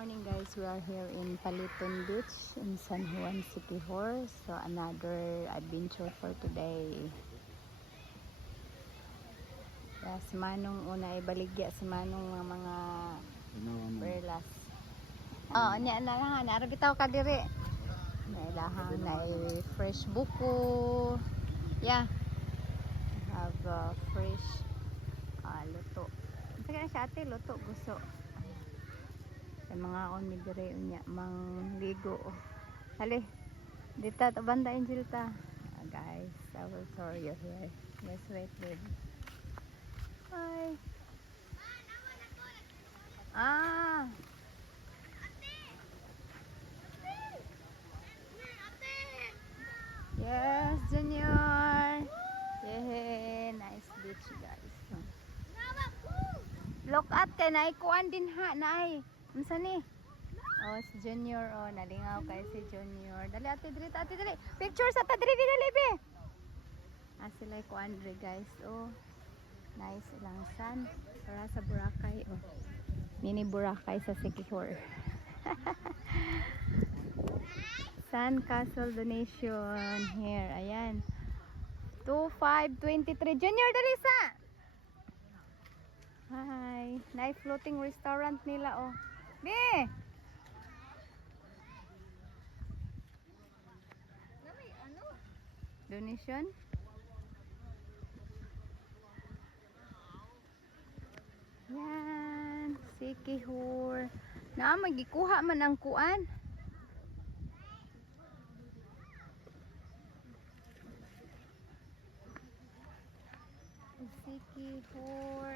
morning guys, we are here in Paliton Beach in San Juan, Siquijor. So another adventure for today. Si Manong una ibaligya si Manong ng mga perlas. Oh, niya na lang, narabitaw ka diri. Nailahang na fresh buko. Yeah. Have fresh luto. Sige na siya ate, luto gusto. Sa mga on mi dire unya mang ligo. Hali. Dita ta banda Angel ta. Guys, I will show you here. Let's wait baby. Hi. Ah. Yes, Junior. Yeah, nice beach guys. Look at kay nay kuan din ha nay. Unsa ni? Oh, si Junior oh, nalingaw kay si Junior. Dali ate dili. Picture sa ta dili be. Sila kuan diri guys. Oh. Nice ilang sun para sa Boracay oh. Mini Boracay sa Siquijor. Sun Castle donation here. Ayan. 2523 Junior dali sa. Hi. Nice floating restaurant nila oh. Be. Donation. Yan, Siquijor. Na magikuha man ang kuan. Siquijor.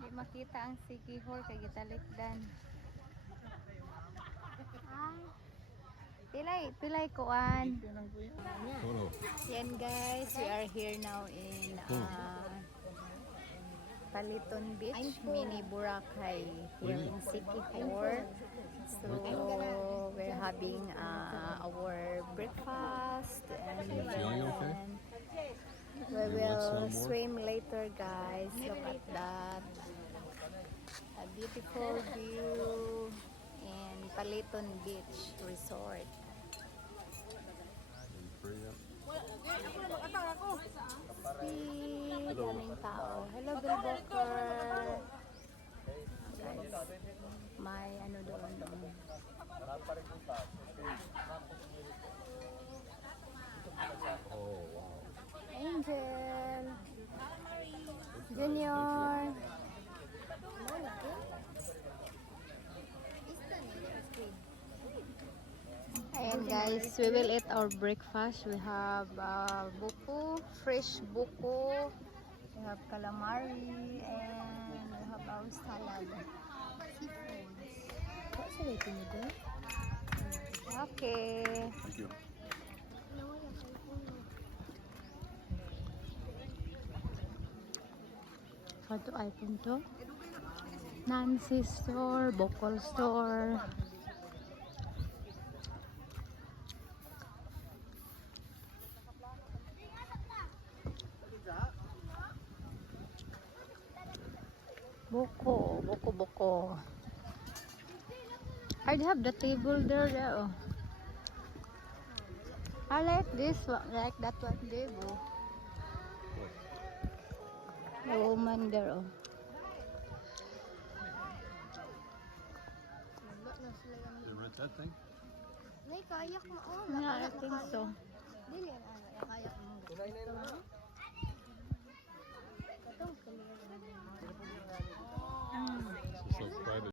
Di makita ang Siquijor kay gitalikdan. Pilay kuan. Yan guys, we are here now in Paliton Beach, Mini Boracay, here in Siquijor. So we're having our breakfast and then we will swim later guys. Look at that, a beautiful view in Paliton Beach Resort. Daming tao. Hello Bill Booker. Guys, may ano doon. Oh wow. Angel. Junior. Ayan guys, we will eat our breakfast. We have buko, fresh buko. We have calamari and we have our salad. Seafoods. What's the waiting you there? Okay. Thank you. What do I think to? Nancy store, Bokol store. Boko. I have the table there. Oh. I like this one, like that one table. The woman there. Oh. Did you rent that thing? Yeah, I think so.